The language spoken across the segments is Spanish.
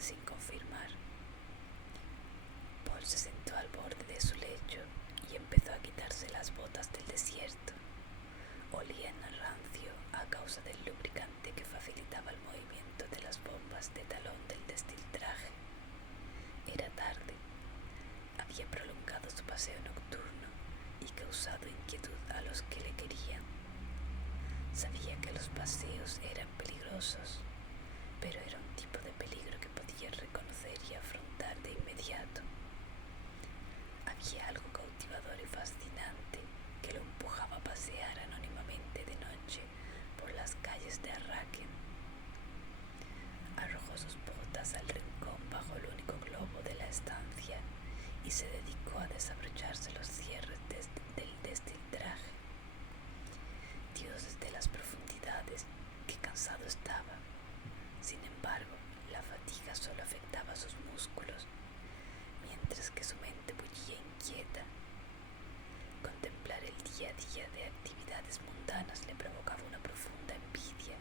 sin confirmar. Paul se sentó al borde de su lecho y empezó a quitarse las botas del desierto. Olían a rancio a causa del lubricante que facilitaba el movimiento de las bombas de talón del destiltraje. Era tarde. Había prolongado su paseo nocturno y causado inquietud a los que le querían. Sabía que los paseos eran peligrosos, pero era un tipo de peligro que podía reconocer y afrontar de inmediato. Había algo cautivador y fascinante que lo empujaba a pasear anónimamente de noche por las calles de Arraken. Arrojó sus botas al rincón bajo el único globo de la estancia y se dedicó a desabrocharse los cierres del destiltraje. Dios de las profundidades, qué cansado estaba. Sin embargo, la fatiga solo afectaba sus músculos, mientras que su mente bullía inquieta. Contemplar el día a día de actividades mundanas le provocaba una profunda envidia.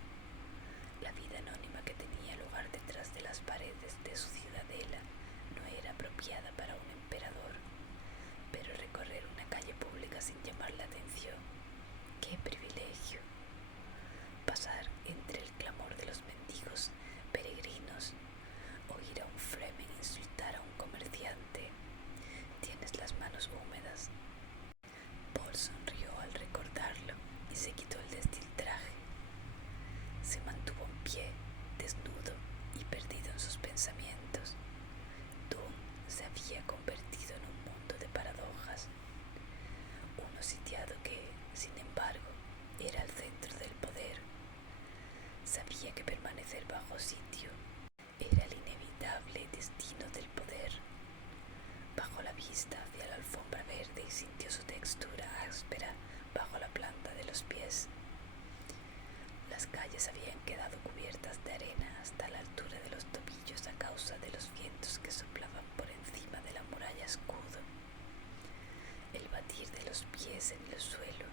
La vida anónima que tenía lugar detrás de las paredes de su ciudadela no era apropiada para un emperador, pero recorrer una calle pública sin llamar la atención, ¡qué privilegio! Pasar entre el clamor de los mendigos peregrinos, oír a un fremen insultar a un comerciante. Tienes las manos húmedas. Paul sonrió al recordarlo y se quitó el destiltraje. Se mantuvo en pie, desnudo y perdido en sus pensamientos. Doom se había convertido en un mundo de paradojas. Uno sitiado que, sin embargo, era el centro del poder. Sabía que permanecer bajo sitio era el inevitable destino del poder. Bajó la vista hacia la alfombra verde y sintió su textura áspera bajo la planta de los pies. Las calles habían quedado cubiertas de arena hasta la altura de los tobillos a causa de los vientos que soplaban por encima de la muralla escudo. El batir de los pies en el suelo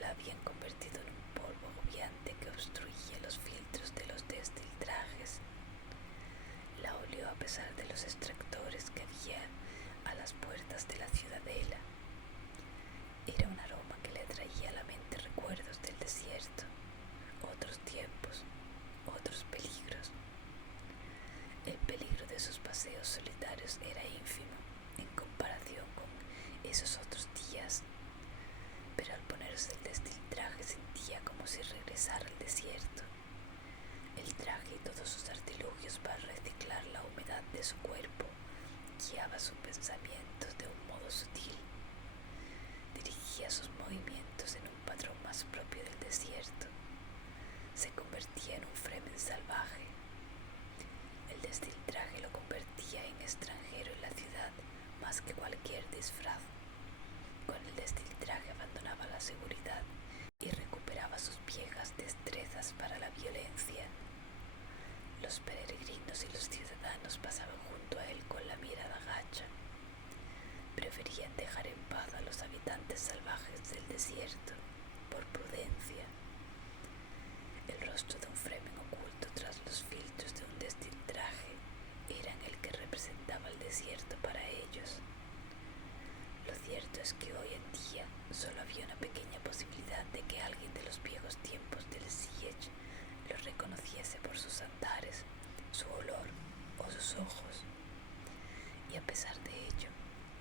la habían convertido en un polvo agobiante que obstruía los filtros de los destiltrajes. La olió a pesar de los extractores que había a las puertas de la ciudadela. Era un aroma que le traía a la mente recuerdos del desierto, otros tiempos, otros peligros. El peligro de sus paseos solitarios era ínfimo en comparación con esos otros días, pero al ponerse el destiltraje sentía como si regresara al desierto. El traje y todos sus artilugios para reciclar la humedad de su cuerpo guiaba sus pensamientos de un modo sutil. Dirigía sus movimientos en un patrón más propio del desierto. Se convertía en un fremen salvaje. El destiltraje lo convertía en extranjero en la ciudad más que cualquier disfraz. Con el destiltraje abandonaba la seguridad y recuperaba sus viejas destrezas para la violencia. Los peregrinos y los ciudadanos pasaban junto a él con la mirada gacha. Preferían dejar en paz a los habitantes salvajes del desierto, por prudencia. El rostro de un fremen oculto tras los filtros de un destiltraje era el que representaba el desierto para ellos. Lo cierto es que hoy en día solo había una pequeña posibilidad de que alguien de los viejos tiempos del Siege lo reconociese por sus andares, su olor o sus ojos. Y a pesar de ello,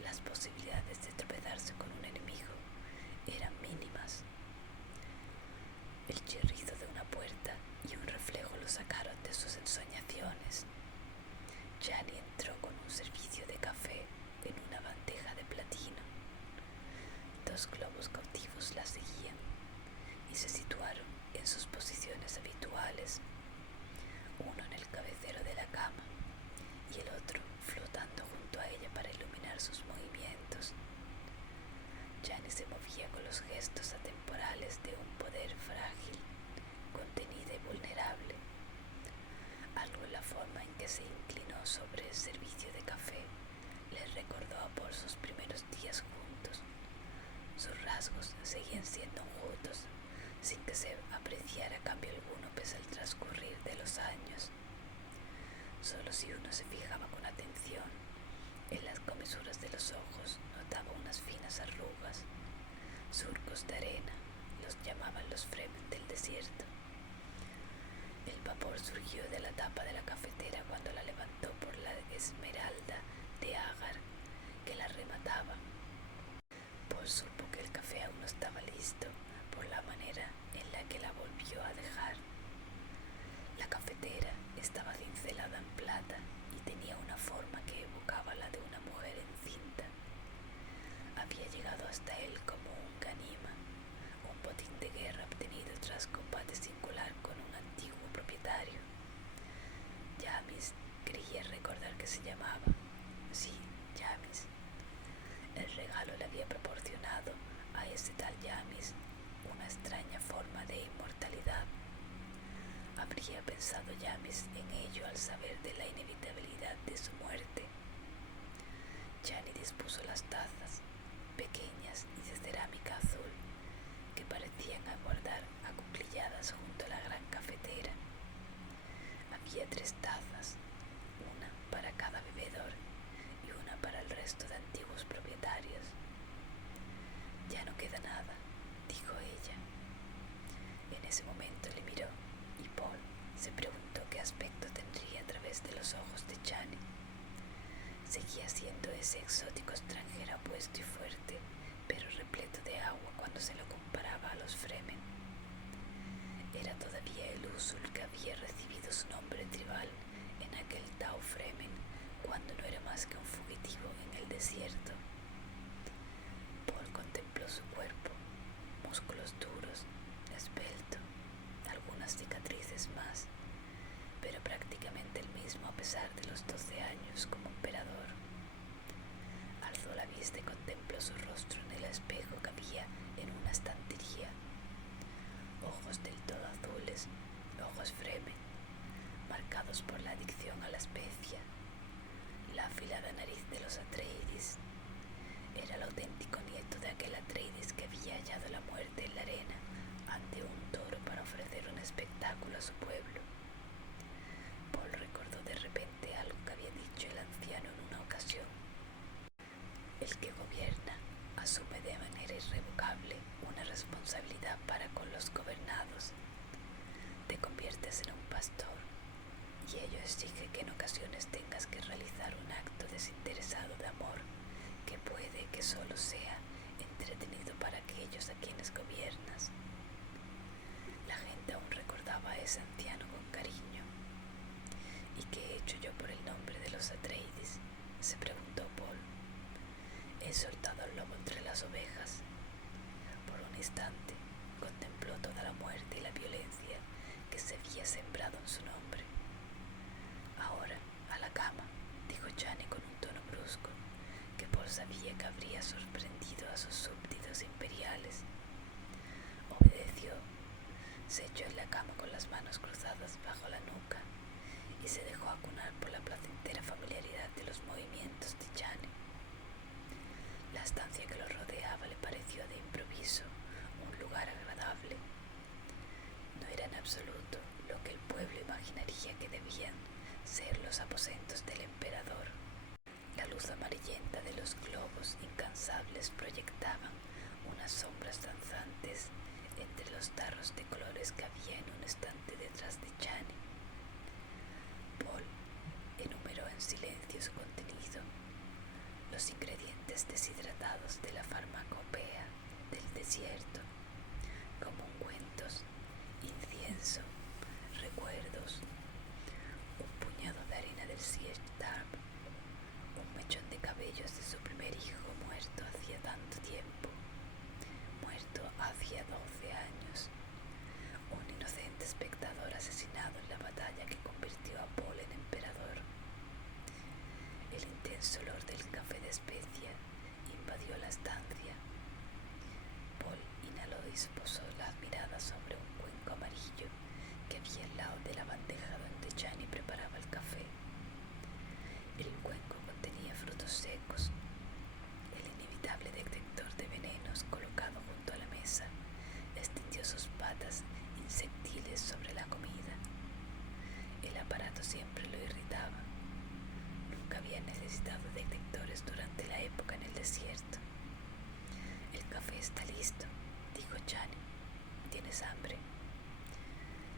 las posibilidades de tropezarse con un enemigo eran mínimas. El chirrido de una puerta y un reflejo lo sacaron de sus ensoñaciones. Jani entró con un servicio de café en una bandeja de platino. 2 globos cautivos la seguían y se situaron en sus posiciones habituales, uno en el cabecero de la cama y el otro flotando junto a ella para iluminar sus movimientos. Jani se movía con los gestos atemporales de un poder frágil, contenida y vulnerable. Algo en la forma en que se inclinó sobre el servicio de café le recordó a Paul sus primeros días juntos. Sus rasgos seguían siendo enjutos, sin que se apreciara cambio alguno pese al transcurrir de los años. Solo si uno se fijaba con atención en las comisuras de los ojos, notaba unas finas arrugas, surcos de arena, los llamaban los Fremen del desierto. El vapor surgió de la tapa de la cafetera cuando la levantó por la esmeralda de Agar que la remataba. Paul supo que el café aún no estaba listo por la manera en la que la volvió a dejar. La cafetera estaba cincelada en plata y tenía una forma que evocaba la de una mujer encinta. Había llegado hasta él como un ganima, un botín de guerra obtenido tras combate singular con un antiguo propietario. Jamis creía recordar que se llamaba. Sí, Jamis. El regalo le había proporcionado a ese tal Jamis una extraña forma de inmortalidad. Habría pensado Jamis en ello al saber de la inevitabilidad de su muerte. Chani dispuso las tazas, pequeñas y de cerámica azul, que parecían aguardar acuclilladas junto a la gran cafetera. Había 3 tazas, una para cada bebedor y una para el resto de antiguos propietarios. Ya no queda nada, dijo ella. En ese momento le miró y Paul se preguntó qué aspecto tendría a través de los ojos de Chani. Seguía siendo ese exótico extranjero apuesto y fuerte, pero repleto de agua cuando se lo comparaba a los Fremen. Era todavía el Usul que había recibido su nombre tribal en aquel Tau Fremen cuando no era más que un fugitivo en el desierto. Paul contempló su cuerpo, músculos duros, esbelto, algunas cicatrices más, pero prácticamente el mismo a pesar de los 12 años como emperador. Alzó la vista y contempló su rostro en el espejo que había en una estantería. Ojos del todo azules, ojos Fremen, marcados por la adicción a la especia. La afilada nariz de los Atreides. Era el auténtico nieto de aquel Atreides que había hallado la muerte en la arena ante un toro para ofrecer un espectáculo a su pueblo. Paul recordó de repente algo que había dicho el anciano en una ocasión. El que gobierna asume de manera irrevocable una responsabilidad para con los gobernados. Te conviertes en un pastor y ello exige que en ocasiones tengas que realizar un acto desinteresado de amor que puede que solo sea entretenido para aquellos a quienes gobiernas. La gente aún recordaba a ese anciano con cariño. ¿Y qué he hecho yo por el nombre de los Atreides?, se preguntó Paul. He soltado al lobo entre las ovejas. Por un instante contempló toda la muerte y la violencia que se había sembrado en su nombre. Ahora, a la cama, dijo Chani con un tono brusco, que Paul sabía que habría sorprendido a sus súbditos imperiales. Obedeció, se echó en la cama con las manos cruzadas bajo la nuca y se dejó acunar por la placentera familiaridad de los movimientos de Chani. La estancia que lo rodeaba le pareció de improviso un lugar agradable. No era en absoluto lo que el pueblo imaginaría que debían ser los aposentos del emperador. La luz amarillenta de los globos incansables proyectaban unas sombras danzantes entre los tarros de colores que había en un estante detrás de Chani. Paul enumeró en silencio su contenido, los ingredientes deshidratados de la farmacopea del desierto, como ungüentos, incienso, recuerdos, un puñado de harina del Siettarp, un mechón de cabellos de su primer hijo muerto hacía tanto tiempo, muerto hacía 12 años, un inocente espectador asesinado en la batalla que convirtió a Paul en emperador. El intenso olor del café de especia invadió la estancia. Paul inhaló y se posó las miradas sobre un cuenco amarillo que había al lado de la bandeja donde Chani preparaba el café. El cuenco contenía frutos secos. El inevitable detector de venenos colocado junto a la mesa extendió sus patas insectiles sobre la comida. El aparato siempre lo irritaba. Está listo, dijo Chani. ¿Tienes hambre?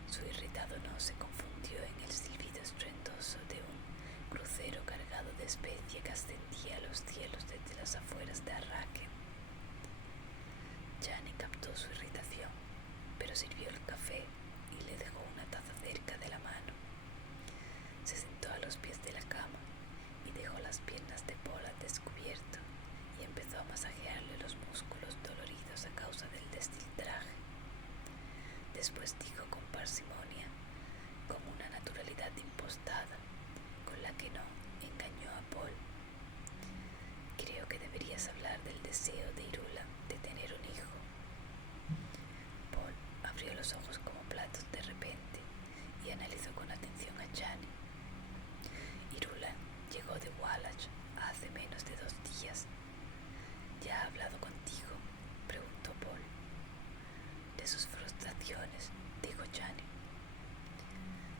Su irritado no se confundió en el silbido estruendoso de un crucero cargado de especia que ascendía a los cielos desde las afueras de Arrakeen. Chani captó su irritación, pero sirvió el café y le dejó una taza cerca de la mano. Se sentó a los pies de la cama y dejó las piernas de Paul al descubierto y empezó a masajearle los músculos doloridos a causa del destiltraje. Después dijo con parsimonia, con una naturalidad impostada, con la que no engañó a Paul: creo que deberías hablar del deseo de Irula de tener un hijo. Paul abrió los ojos como platos de repente y analizó con atención a Chani. Irula llegó de Wallach hace menos de 2 días. ¿Ya ha hablado contigo?, preguntó Paul. De sus frustraciones, dijo Chani.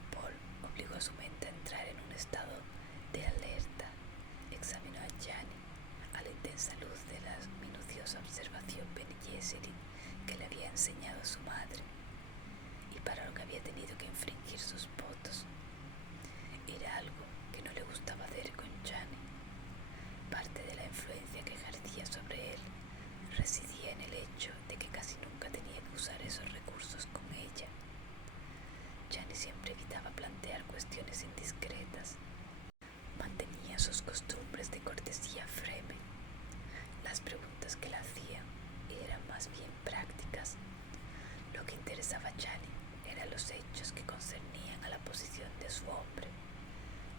Paul obligó a su mente a entrar en un estado de alerta. Examinó a Chani a la intensa luz de la minuciosa observación Bene Gesserit que le había enseñado su madre, y para lo que había tenido que infringir sus votos. Era algo que no le gustaba hacer con Chani. Parte de la influencia que ejercía sobre él residía en el hecho de que casi nunca tenía que usar esos recursos con ella. Chani siempre evitaba plantear cuestiones indiscretas. Mantenía sus costumbres de cortesía fremen. Las preguntas que le hacían eran más bien prácticas. Lo que interesaba a Chani eran los hechos que concernían a la posición de su hombre,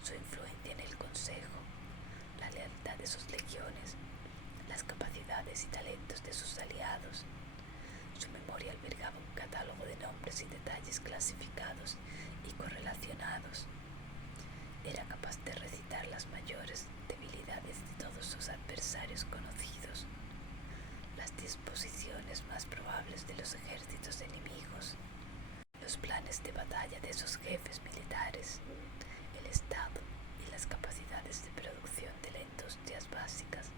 su influencia en el consejo, la lealtad de sus legiones, las capacidades y talentos de sus aliados. Su memoria albergaba un catálogo de nombres y detalles clasificados y correlacionados. Era capaz de recitar las mayores debilidades de todos sus adversarios conocidos, las disposiciones más probables de los ejércitos enemigos, los planes de batalla de sus jefes militares, el estado y las capacidades de producción de las industrias básicas.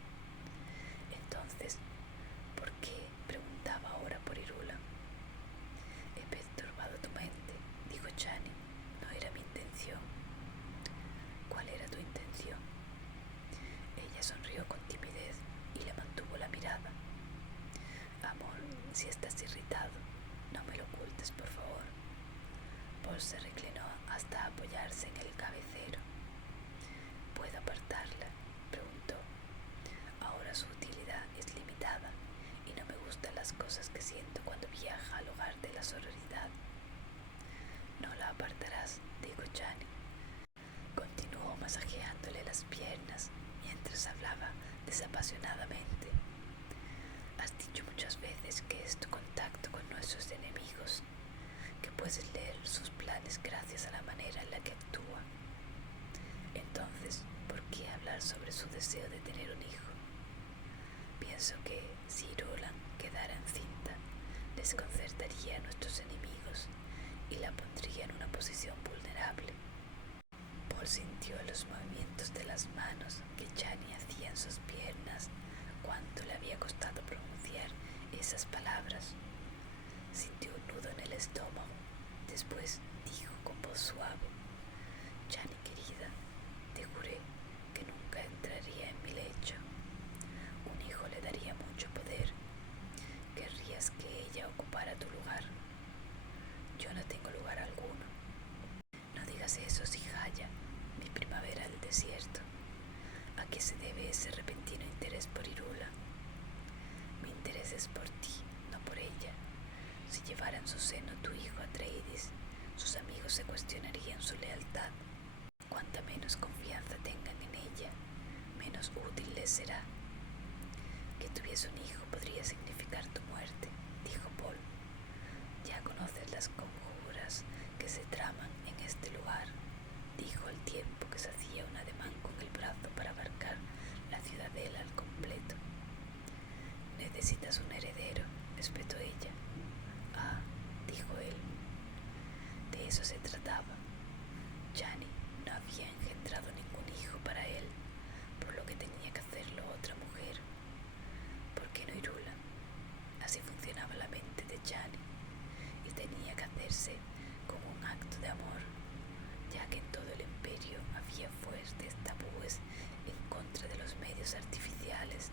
Entonces, ¿por qué preguntaba ahora por Irula? He perturbado tu mente, dijo Chani. No era mi intención. ¿Cuál era tu intención? Ella sonrió con timidez y le mantuvo la mirada. Amor, si estás irritado, no me lo ocultes, por favor. Paul se reclinó hasta apoyarse en el cabecero. ¿Puedo apartarla?, preguntó. Ahora su utilidad es limitada y no me gustan las cosas que siento cuando viaja al hogar de la sororidad. No la apartarás, dijo Chani. Continuó masajeándole las piernas mientras hablaba desapasionadamente. Has dicho muchas veces que es tu contacto con nuestros enemigos, que puedes leer sus planes gracias a la manera en la que actúa. Entonces, ¿por qué hablar sobre su deseo de tener un hijo? Pienso que si Roland quedara encinta, desconcertaría a nuestros enemigos y la pondría en una posición vulnerable. Paul sintió los movimientos de las manos que Chani hacía en sus piernas. Cuánto le había costado pronunciar esas palabras. Sintió un nudo en el estómago. Después dijo con voz suave: Chani querida, te juré que nunca entraría en mi lecho. Un hijo le daría mucho poder. Querrías que ella ocupara tu lugar. Yo no tengo lugar alguno. No digas eso, Sihaya, mi primavera del desierto. ¿A qué se debe ese repentino interés por Irula? Mi interés es por ti, no por ella. Si llevara en su seno tu hijo Atreides, sus amigos se cuestionarían su lealtad. Cuanta menos confianza tengan en ella, menos útil les será. Que tuviese un hijo podría significar tu muerte, dijo Paul. Ya conoces las conjuras que se traman en este lugar, dijo al tiempo que se hacía un ademán con el brazo para abarcar la ciudadela al completo. Necesitas un heredero, espetó ella. Ah, dijo él. De eso se trataba. Chani no había engendrado ningún hijo para él, por lo que tenía que hacerlo otra mujer. ¿Por qué no Irula? Así funcionaba la mente de Chani y tenía que hacerse como un acto de amor, ya que en todo el imperio había fuertes tabúes en contra de los medios artificiales.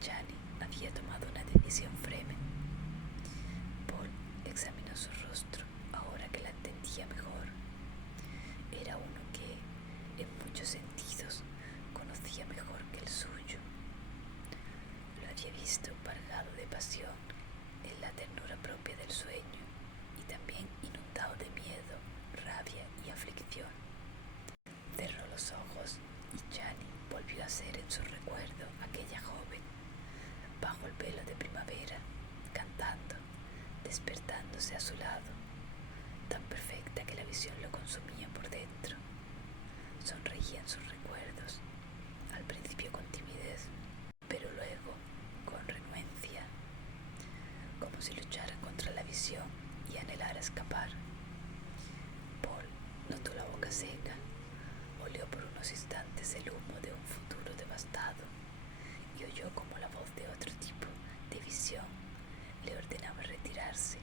Chani había tomado una decisión Fremen. Paul examinó su rostro ahora que la entendía mejor. Era uno que, en muchos sentidos, conocía mejor que el suyo. Lo había visto cargado de pasión, en la ternura propia del sueño, y también inundado de miedo, rabia y aflicción. Cerró los ojos y Chani volvió a ser en su recuerdo aquella joven, bajo el velo de primavera, cantando, despertándose a su lado, tan perfecta que la visión lo consumía por dentro. Sonreía en sus recuerdos, al principio con timidez, pero luego con renuencia, como si luchara contra la visión y anhelara escapar. Paul notó la boca seca, olió por unos instantes el humo de un futuro devastado y oyó como la voz de otro tipo de visión le ordenaba retirarse,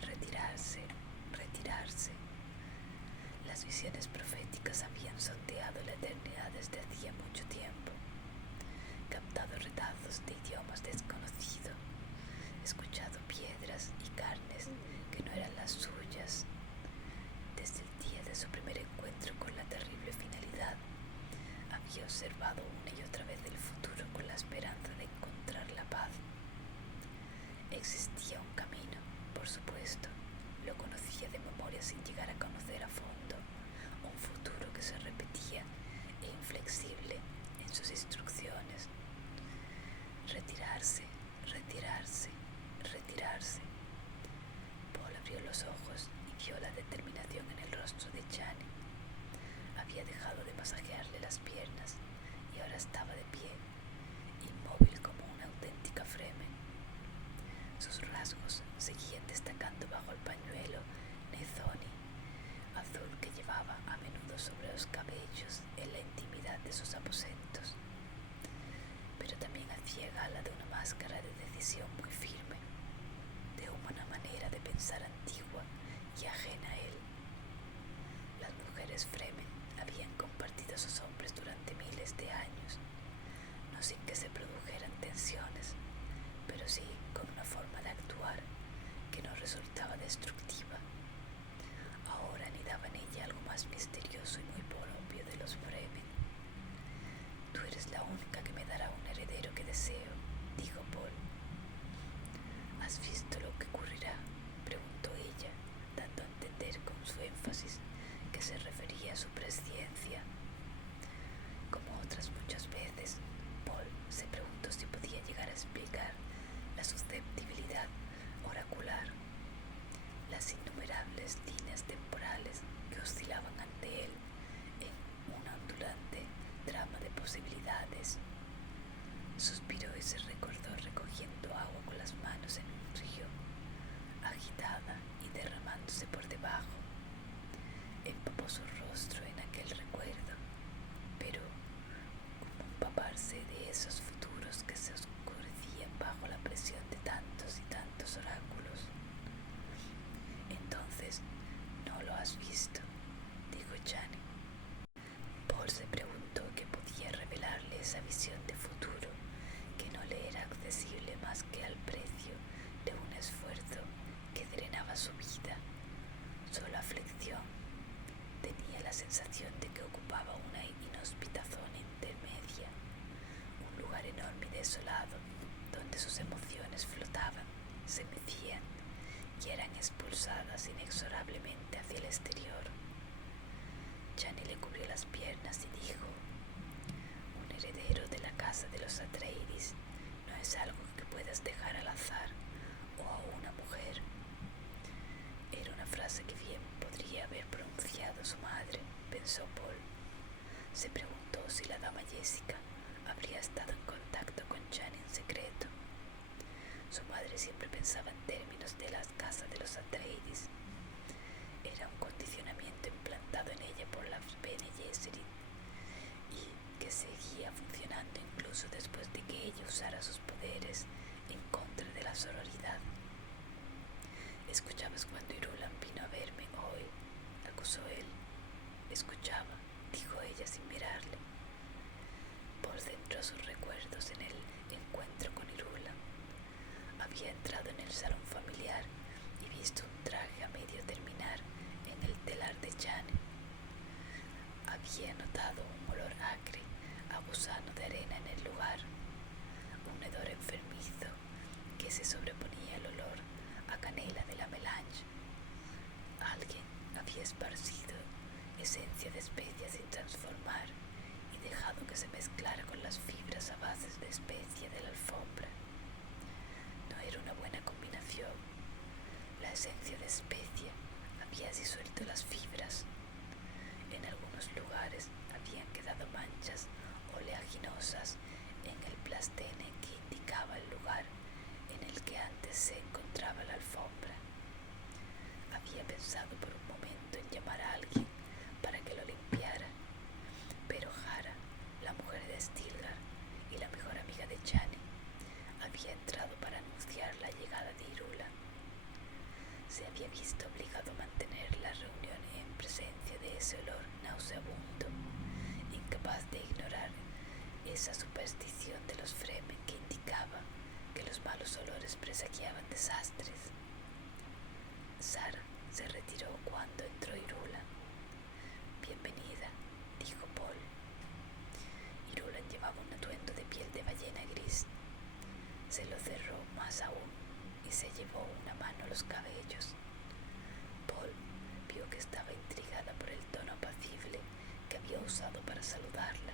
retirarse, retirarse. Las visiones proféticas habían sondeado la eternidad desde hacía mucho tiempo, captado retazos de idiomas desconocidos, escuchado piedras y carnes que no eran las suyas. Desde el día de su primer encuentro con la terrible finalidad, había observado una y otra vez el futuro con la esperanza de encontrar la paz. Existía un camino, por supuesto, lo conocía de memoria sin llegar a conocer a fondo, un futuro que se repetía e inflexible en sus instrucciones. Retirarse, retirarse, retirarse. Paul abrió los ojos y vio la determinación en el rostro de Chani. Había dejado de masajearle las piernas y ahora estaba de pie, inmóvil como una auténtica Fremen. Sus rasgos seguían destacando bajo el pañuelo Nezoni azul que llevaba a menudo sobre los cabellos en la intimidad de sus aposentos, pero también hacía gala de una máscara de decisión muy firme, de una manera de pensar antigua y ajena a él. Las mujeres Fremen habían compartido a sus hombres durante miles de años, no sin que se produjeran tensiones, pero sí con una forma de actuar que no resultaba destructiva. Ahora anidaba en ella algo más misterioso y muy propio de los Fremen. Tú eres la única que me dará un heredero que deseo, dijo Paul. ¿Has visto lo que ocurrirá?, preguntó ella, dando a entender con su énfasis que se refería a su presciencia. Como otras muchas veces, Paul se preguntó si podía llegar a explicar la susceptibilidad oracular, las innumerables líneas temporales que oscilaban ante él en una ondulante trama de posibilidades. Suspiró y se recordó recogiendo agua con las manos en un río, agitada y derramándose por debajo. Empapó su rostro en aquel recuerdo, pero como empaparse de esos futuros que se oscurecían bajo la presión de tantos y tantos oráculos. Entonces, ¿no lo has visto?, dijo Chani. Paul se preguntó qué podía revelarle esa visión de futuro que no le era accesible más que al precio de un esfuerzo que drenaba su vida. Solo aflicción. Tenía la sensación de que ocupaba una inhóspita zona intermedia, un lugar enorme y desolado, donde sus emociones flotaban, se mecían y eran expulsadas inexorablemente hacia el exterior. Chani le cubrió las piernas y dijo: un heredero de la casa de los Atreides no es algo que puedas dejar al azar o a una mujer. Era una frase que bien podría haber pronunciado su madre, pensó Paul. Se preguntó si la dama Jessica habría estado en contacto con Chani en secreto. Su madre siempre pensaba en términos de las casas de los Atreides. Era un condicionamiento implantado en ella por la Bene Gesserit y que seguía funcionando incluso después de que ella usara sus poderes en contra de la sororidad. ¿Escuchabas cuando Irulan vino a verme hoy?, acusó él. Escuchaba, dijo ella sin mirarle. Paul centró sus recuerdos en el encuentro con Irulan. Había entrado en el salón familiar y visto un traje a medio terminar en el telar de Jane. Había notado un olor acre a gusano de arena en el lugar, un hedor enfermizo que se sobreponía al olor a canela de la melange. Alguien había esparcido esencia de especia sin transformar y dejado que se mezclara con las fibras a bases de especia de la alfombra. No era una buena combinación. La esencia de especia había disuelto las fibras. En algunos lugares habían quedado manchas oleaginosas en el plastene que indicaba el lugar en el que antes se encontraba la alfombra. Había pensado por un momento en llamar a alguien para que lo limpiara, pero Hara, la mujer de Stilgar y la mejor amiga de Jane, había entrado para anunciar la llegada de Irulan. Se había visto obligado a mantener la reunión en presencia de ese olor nauseabundo, incapaz de ignorar esa superstición de los Fremen que indicaba que los malos olores presagiaban desastres. Sara se retiró cuando entró Irulan. Bienvenida, dijo Paul. Irulan llevaba un atuendo de piel de ballena gris. Se lo cerró más aún y se llevó una mano a los cabellos. Paul vio que estaba intrigada por el tono apacible que había usado para saludarla.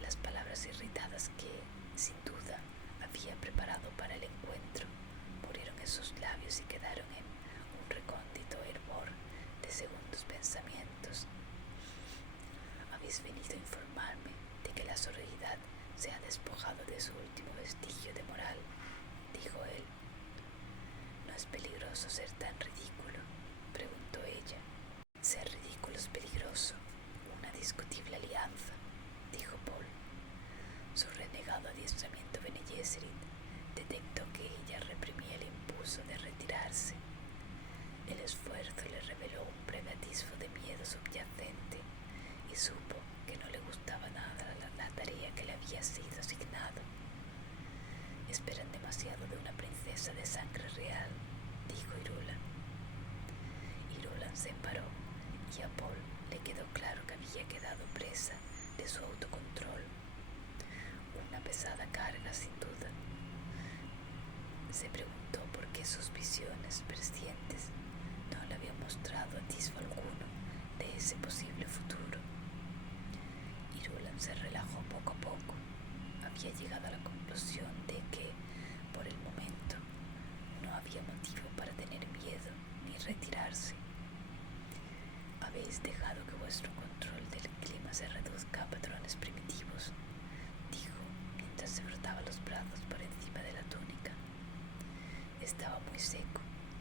Las palabras irritadas que, sin duda, había preparado para el encuentro murieron en sus labios y quedaron en un recóndito hervor de segundos pensamientos. Habéis venido a informarme de que la sororidad se ha despojado de su último vestigio de moral, dijo él. ¿No es peligroso ser tan ridículo?, preguntó ella. Ser ridículo es peligroso, una discutible alianza, dijo Paul. Su renegado adiestramiento Bene Gesserit detectó que ella reprimía el impulso de retirarse. El esfuerzo le reveló un breve atisbo de miedo subyacente y supo que no le gustaba nada la tarea que le había sido asignado. Esperan demasiado de una princesa de sangre real, dijo Irulan. Irulan se emparó y a Paul le quedó claro que había quedado presa de su autocontrol. Una pesada carga, sin duda. Se preguntó por qué sus visiones prescientes no le habían mostrado atisbo alguno de ese posible futuro. Irulan se relajó poco a poco. Había llegado a la conclusión de que, por el momento, no había motivo para tener miedo ni retirarse. Habéis dejado que vuestro control del clima se reduzca a patrones primitivos, dijo mientras se frotaba los brazos por encima de la túnica. Estaba muy seco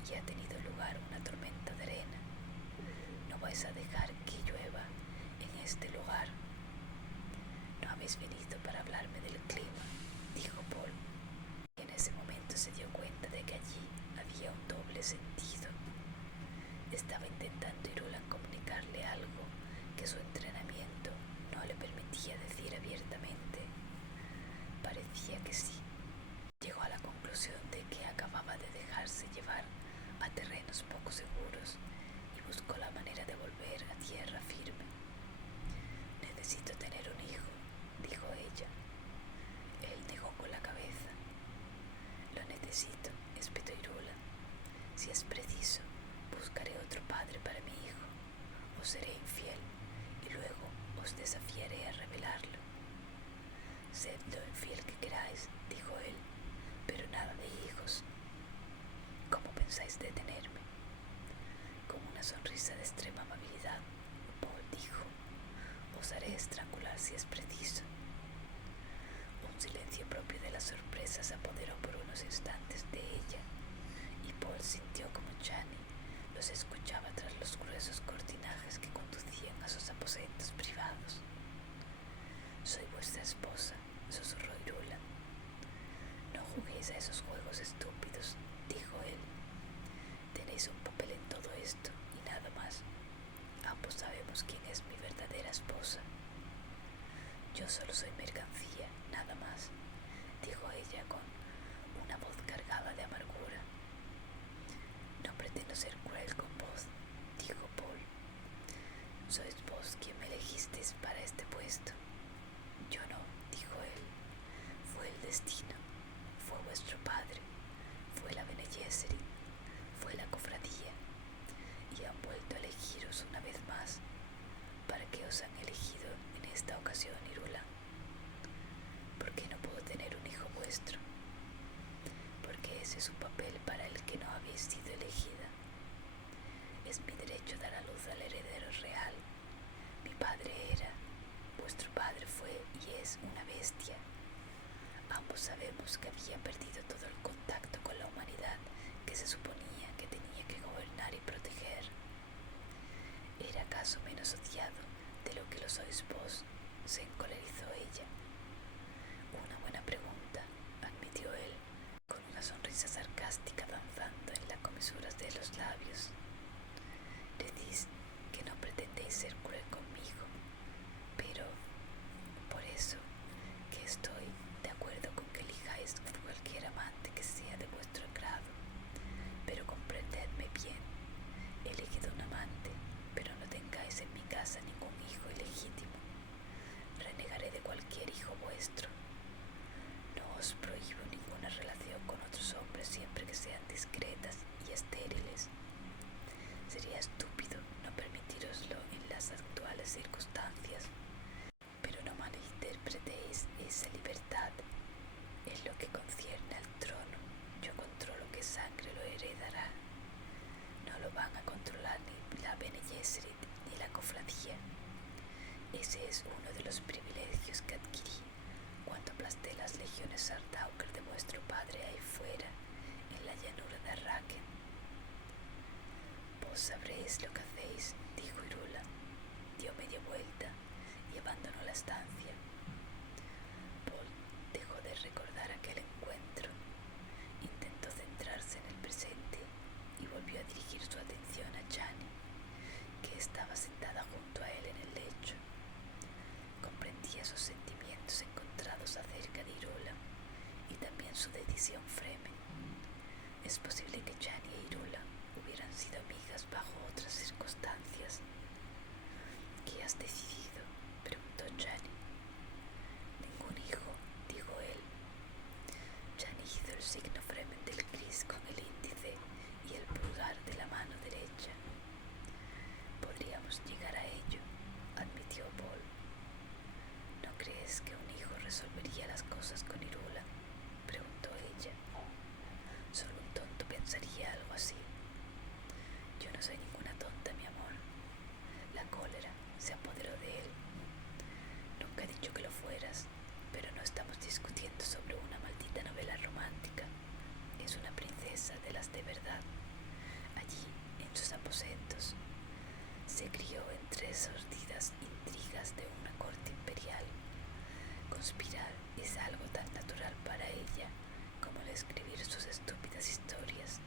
y ha tenido lugar una tormenta de arena. No vais a dejar que llueva en este lugar. No habéis venido para hablarme del clima, dijo Paul. Y en ese momento se dio cuenta de que allí había un doble sentido. Estaba intentando Irulan comunicarle algo que su entrenamiento no le permitía decir abiertamente. Parecía que sí. Llegó a la conclusión de que acababa de dejarse llevar a terrenos poco seguros y buscó la manera de volver a tierra firme. Necesito tener un hijo, dijo ella. Él negó con la cabeza. Lo necesito, espetó Irulan. Si es preciso, buscaré otro padre para mi hijo. Os seré infiel y luego os desafiaré a revelarlo. Sed lo infiel que queráis, dijo él, pero nada de hijos. ¿Cómo pensáis detenerme? Con una sonrisa de extrema amabilidad, Paul dijo: os haré estrangular si es preciso. Un silencio propio de la sorpresa se apoderó por unos instantes de ella, y Paul sintió como Jane los escuchaba tras los gruesos cortinajes que conducían a sus aposentos privados. Soy vuestra esposa, susurró Irulan. No juguéis a esos juegos Yo solo soy mercancía, nada más, dijo ella con una voz cargada de amargura. No pretendo ser cruel con vos, dijo Paul. Sois vos quien me elegisteis para este puesto. Yo no, dijo él. Fue el destino, fue vuestro padre, fue la Bene Gesserit, fue la cofradía, y han vuelto a elegiros una vez más. ¿Para qué os han elegido en esta ocasión, Irula? ¿Por qué no puedo tener un hijo vuestro? Porque ese es un papel para el que no habéis sido elegida. Es mi derecho dar a luz al heredero real. Mi padre era, vuestro padre fue y es una bestia. Ambos sabemos que había perdido todo el contacto con la humanidad que se suponía que tenía que gobernar y proteger. ¿Era acaso menos odiado de lo que lo sois vos? Se encolerizó ella. Una buena pregunta, admitió él, con una sonrisa sarcástica danzando en las comisuras de los labios. Decís que no pretendéis ser cruel conmigo, pero por eso que estoy de acuerdo con que elijáis cualquier amante que sea de vuestro agrado. Pero comprendedme bien, he elegido un amante, pero no tengáis en mi casa ningún hijo ilegítimo. Renegaré de cualquier hijo vuestro. No os prohíbo ninguna relación con otros hombres siempre que sean discretas y estériles. Sería estúpido no permitíroslo en las actuales circunstancias, pero no malinterpretéis esa libertad. En lo que concierne al trono, yo controlo qué sangre lo heredará. No lo van a controlar ni la Bene Gesserit ni la cofradía. Ese es uno de los privilegios que adquirí cuando aplasté las legiones Sardaukar de vuestro padre ahí fuera, en la llanura de Raken. Vos sabréis lo que hacéis, dijo Irula. Dio media vuelta y abandonó la estancia. Paul dejó de recordar aquel encuentro, intentó centrarse en el presente y volvió a dirigir su atención a Chani, que estaba sentada junto a él en el lecho. Comprendía sus sentimientos encontrados acerca de Irula y también su decisión Fremen. Es posible que Chani e Irula hubieran sido amigas bajo otras circunstancias. ¿Qué has decidido?, preguntó Chani. Ningún hijo, dijo él. Chani hizo el signo Fremen del Cris con el índice y el pulgar de la mano derecha. Podríamos llegar a ello, admitió Paul. ¿No crees que un hijo resolvería las cosas con Irula?, preguntó ella. Solo un tonto pensaría algo así. Yo no soy ninguna tonta, mi amor. La cólera se apoderó de él. Nunca he dicho que lo fueras, pero no estamos discutiendo sobre una maldita novela romántica. Es una princesa de las de verdad. Allí, en sus aposentos, se crió entre sordidas intrigas de una corte imperial. Conspirar es algo tan natural para ella como el escribir sus estúpidas historias.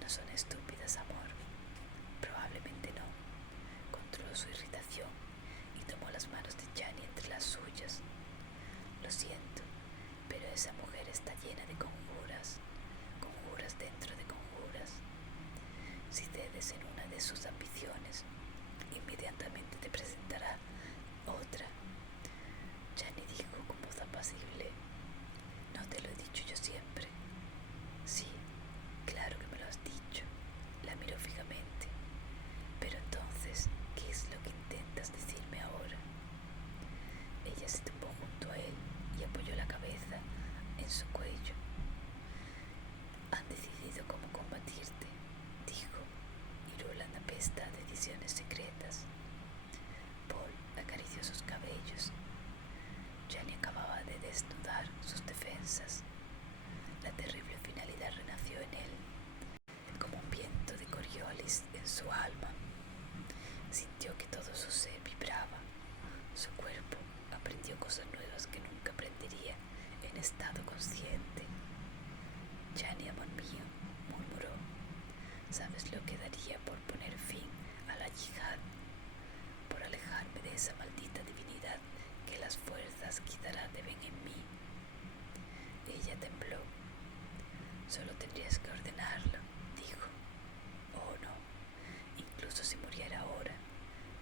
No son estúpidas, amor. Probablemente no. Controló su irritación y tomó las manos de Chani entre las suyas. Lo siento, pero esa mujer está llena de conjuras, conjuras dentro de conjuras. Si cedes en una de sus ambiciones, inmediatamente te presentará otra. Chani dijo con voz apacible: ¿No te lo he dicho yo siempre? Sí, claro que me lo has dicho. La miró fijamente lágrimas quizá deben en mí. Ella tembló. Solo tendrías que ordenarlo, dijo. Oh no, incluso si muriera ahora,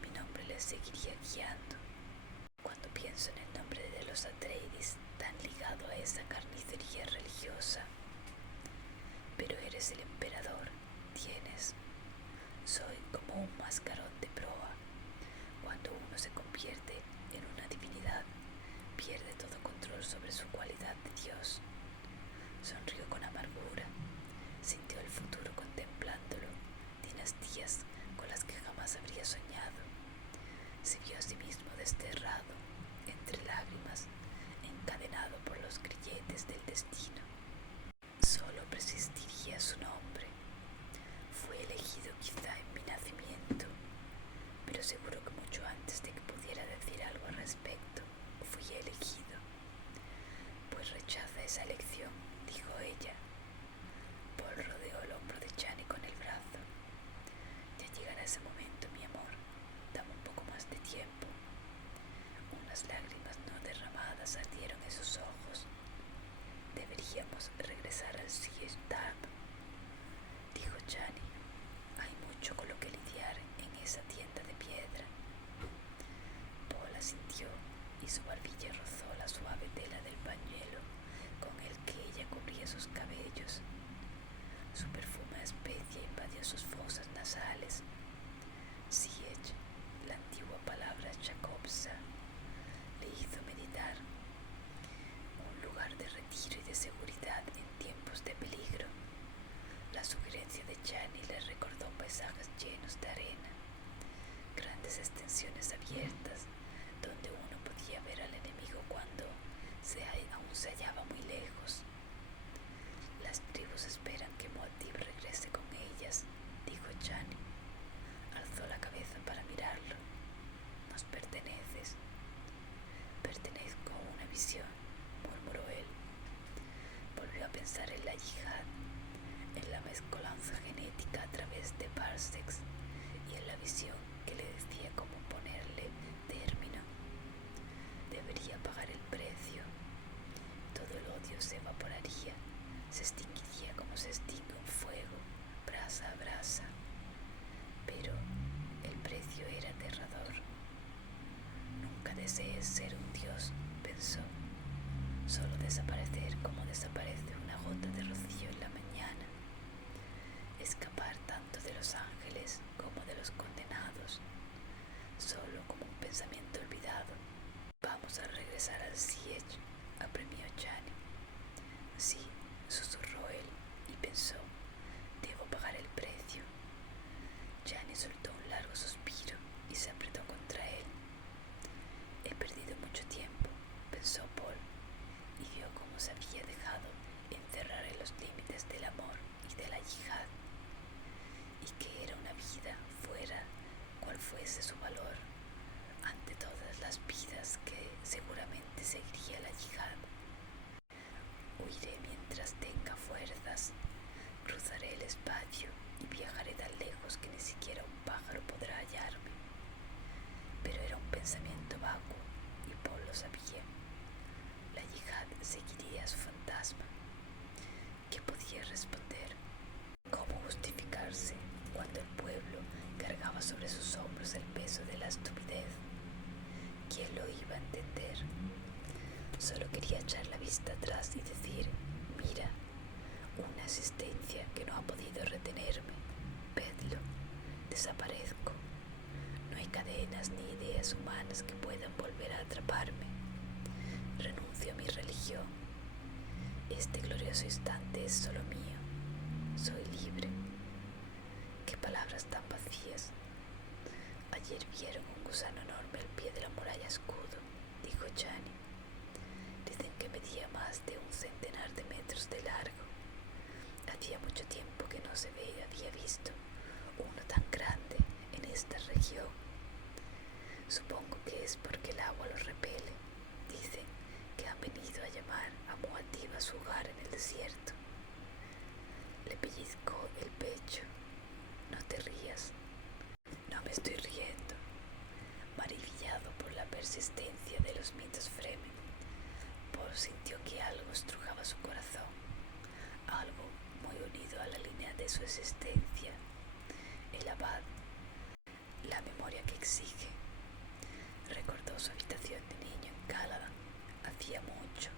mi nombre le seguiría guiando. Cuando pienso en el nombre de los Atreides, tan ligado a esa carnicería religiosa. Pero eres el emperador, tienes. Soy como un mascarón de proa. Cuando uno se convierte en una divinidad, pierde todo control sobre su cualidad de Dios. Sonrió con amargura, sintió el futuro contemplándolo, dinastías con las que jamás habría soñado. Se vio a sí mismo desterrado, entre lágrimas, encadenado por los grilletes del destino. Solo persistiría su nombre. Fue elegido quizá en mi nacimiento, pero seguro que mucho antes de que pudiera decir algo al respecto, fui elegido. Pues rechaza esa elección, dijo ella. Paul rodeó el hombro de Chani con el brazo. Ya llegará ese momento, mi amor. Dame un poco más de tiempo. Unas lágrimas no derramadas ardieron en sus ojos. Deberíamos regresar al Siege Tarp, dijo Chani. Hay mucho con lo que lidiar en esa tienda de piedra. Paul asintió y su barbilla rozó la suave tela del pañuelo con el que ella cubría sus cabellos. Su perfume a especia invadió sus fosas nasales. Siege, la antigua palabra Chakobsa, le hizo meditar. Un lugar de retiro y de seguridad en tiempos de peligro. La sugerencia de Chani le recordó paisajes llenos de arena, grandes extensiones abiertas donde uno podía ver al enemigo cuando aún se hallaba muy lejos. Las tribus esperan que Muad'Dib regrese con ellas, dijo Chani. Alzó la cabeza para mirarlo. Nos perteneces. Pertenezco a una visión, murmuró él. Volvió a pensar en la yihad, en la mezcolanza genética a través de parsecs y en la visión que le decía cómo ponerle término. Debería pagar el precio. Todo el odio se evaporaría, se extinguiría como se extingue un fuego, brasa a brasa. Pero el precio era aterrador. Nunca desees ser un dios, pensó. Solo desaparecer como desaparece una gota de rocío en la mañana. Escapar tanto de los ángeles como de los condenados, solo como un pensamiento olvidado. Vamos a regresar al Siege, apremió Chani. Sí, susurró él y pensó, debo pagar el precio. Chani soltó un largo suspiro y se apretó contra él. He perdido mucho tiempo, pensó Paul, y vio cómo se había dejado encerrar en los límites del amor y de la yihad, y que era una vida fuera cual fuese su valor, ante todas las vidas que seguramente seguiría la yihad. Huiré mientras tenga fuerzas, cruzaré el espacio y viajaré tan lejos que ni siquiera un pájaro podrá hallarme. Pero era un pensamiento vacuo y Paul lo sabía. La yihad seguiría a su fantasma. ¿Qué podía responder? ¿Cómo justificarse cuando el pueblo cargaba sobre sus hombros el peso de la estupidez? ¿Quién lo iba a entender? Solo quería echar la vista atrás y decir, mira, una existencia que no ha podido retenerme. Vedlo, desaparezco. No hay cadenas ni ideas humanas que puedan volver a atraparme. Renuncio a mi religión. Este glorioso instante es solo mío. Soy libre. Qué palabras tan vacías. Ayer vieron un gusano enorme al pie de la muralla escudo, dijo Chani. Dicen que medía más de 100 de metros de largo. Hacía mucho tiempo que no se había visto uno tan grande en esta región. Supongo que es porque el agua los repele. Dicen que han venido a llamar a Muad'Dib a su hogar en el desierto. Le pellizcó el pecho. No te rías. No me estoy riendo, maravillado por la persistencia de los mitos Fremen. su existencia. El abad, la memoria que exige, recordó su habitación de niño en Caladan. Hacía mucho,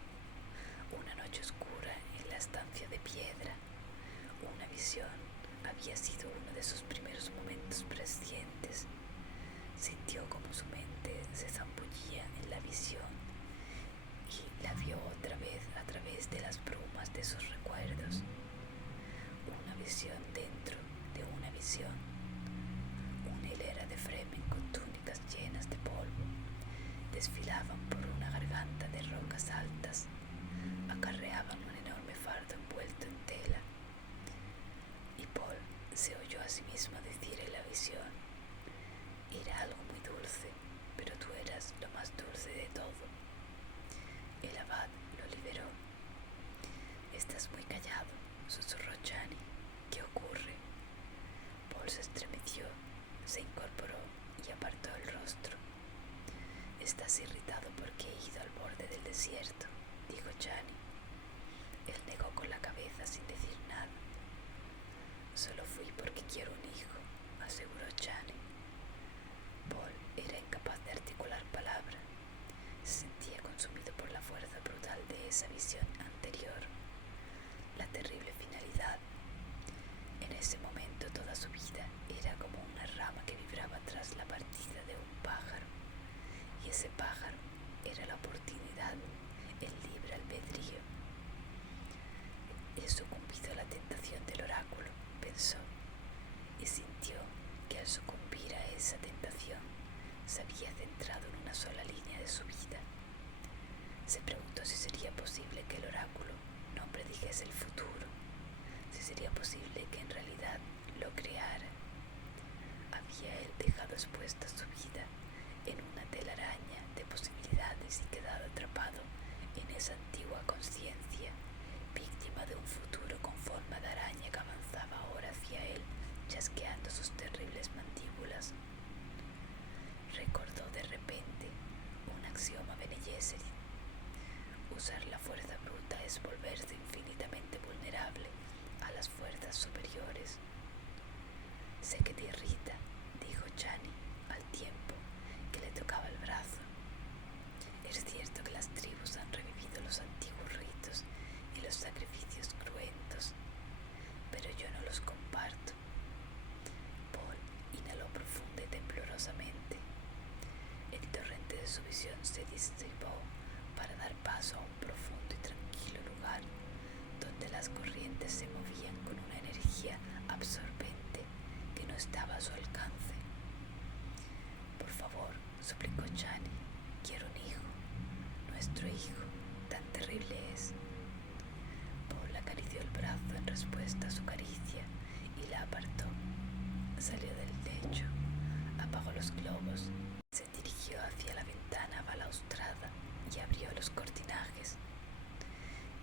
una noche oscura en la estancia de piedra. Una visión había sido uno de sus primeros momentos prescientes. Sintió como su mente se zambullía en la visión y la vio otra vez a través de las brumas de sus recuerdos. Una visión dentro de una visión. Una hilera de Fremen con túnicas llenas de polvo desfilaban por una garganta de rocas altas. Acarreaban un enorme fardo envuelto en tela. Y Paul se oyó a sí mismo decir en la visión: era algo muy dulce, pero tú eras lo más dulce de todo. El abad lo liberó. Estás muy callado, susurró Chani. ¿Qué ocurre? Paul se estremeció, se incorporó y apartó el rostro. Estás irritado porque he ido al borde del desierto, dijo Chani. Él negó con la cabeza sin decir nada. Solo fui porque quiero un hijo, aseguró Chani. Paul era incapaz de articular palabra. Se sentía consumido por la fuerza brutal de esa visión anterior, la terrible finalidad. En ese momento toda su vida era como una rama que vibraba tras la partida de un pájaro, y ese pájaro era la oportunidad, el libre albedrío. He sucumbido a la tentación del oráculo, pensó, y sintió que al sucumbir a esa tentación se había centrado en una sola línea de su vida. Se preguntó si sería posible que el oráculo no predijese el futuro, si sería posible que en realidad lo creara. Había él dejado expuesta su vida en una telaraña de posibilidades y quedado atrapado en esa antigua conciencia, víctima de un futuro con forma de araña que avanzaba ahora hacia él, chasqueando sus terribles mandíbulas. Recordó de repente un axioma Bene Gesserit: usar la fuerza bruta es volverse infinitamente vulnerable a las fuerzas superiores. Sé que te irrita, dijo Chani al tiempo que le tocaba el brazo. Es cierto que las tribus han revivido los antiguos ritos y los sacrificios cruentos, pero yo no los comparto. Paul inhaló profunda y temblorosamente. El torrente de su visión se disipó para dar paso a un profundo y tranquilo lugar donde las corrientes se movían con una energía absorbente que no estaba a su alcance. Por favor, suplicó Chani, quiero un hijo. Nuestro hijo, tan terrible es. Paul acarició el brazo en respuesta a su caricia y la apartó. Salió del techo, apagó los globos, se dirigió hacia la ventana balaustrada y abrió los cortinajes.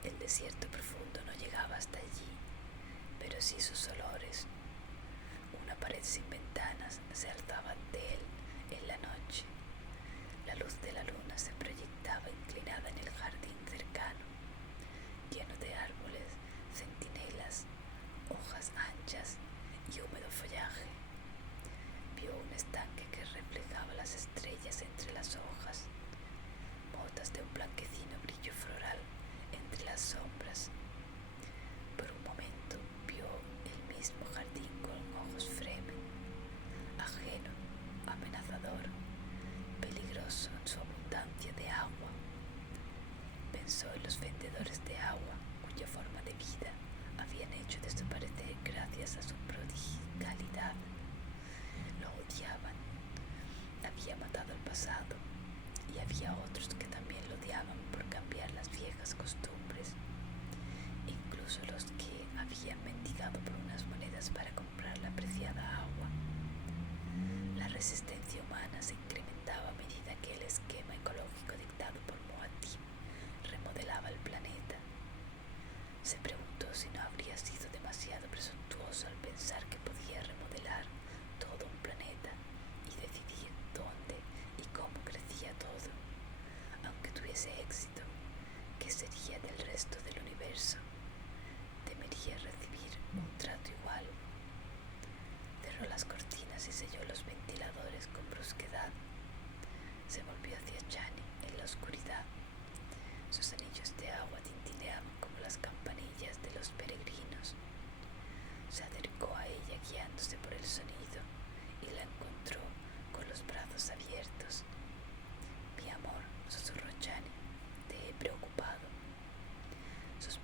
El desierto profundo no llegaba hasta allí, pero sí sus olores. Una pared sin ventanas se alzaba ante él en la noche. La luz de la luna se proyectaba inclinada en el jardín cercano, lleno de árboles, centinelas, hojas anchas y húmedo follaje. Vio un estanque que reflejaba las estrellas entre las hojas, motas de un blanquecino brillo floral entre las sombras. Por un momento vio el mismo jardín con ojos Fremen, ajeno, amenazador, peligroso en su abundancia de agua. Pensó en los vendedores de agua cuya forma de vida habían hecho desaparecer gracias a su prodigalidad. Lo odiaban. Había matado el pasado y había otros que también lo odiaban por cambiar las viejas costumbres, incluso los que habían mendigado por unas monedas para comprar la preciada agua. La resistencia humana se incrementaba a medida que el esquema ecológico dictado por Muad'Dib remodelaba el planeta. Se preguntó si no habría sido demasiado presuntuoso al pensar que podía remodelar todo un planeta y decidir dónde y cómo crecía todo. Aunque tuviese éxito, ¿qué sería del resto del universo? Temería recibir un trato igual Sus